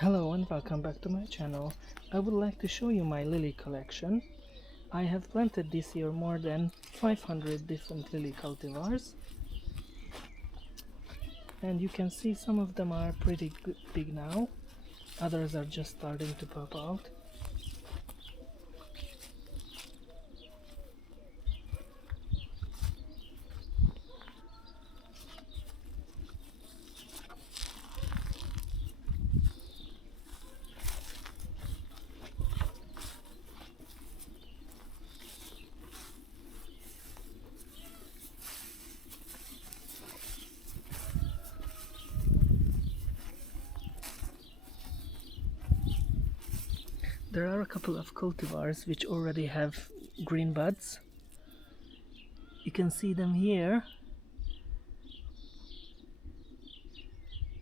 Hello and welcome back to my channel. I would like to show you my lily collection. I have planted this year more than 500 different lily cultivars, and you can see some of them are pretty big now, others are just starting to pop out. There are a couple of cultivars which already have green buds. You can see them here.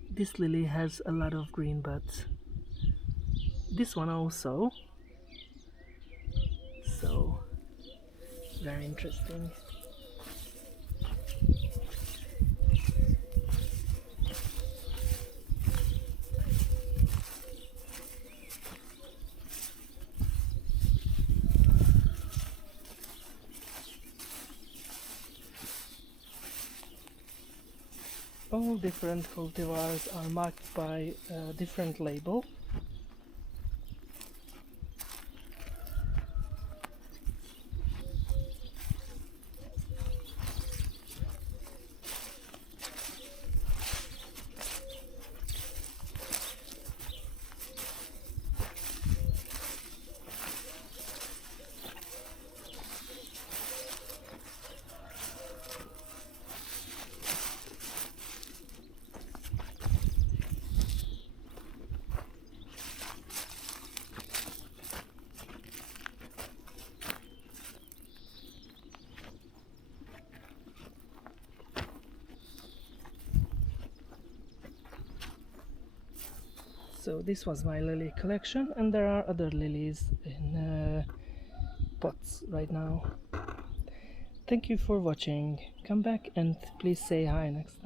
This lily has a lot of green buds. This one also. So, very interesting. All different cultivars are marked by a different label. So this was my lily collection, and there are other lilies in pots right now. Thank you for watching. Come back and please say hi next time.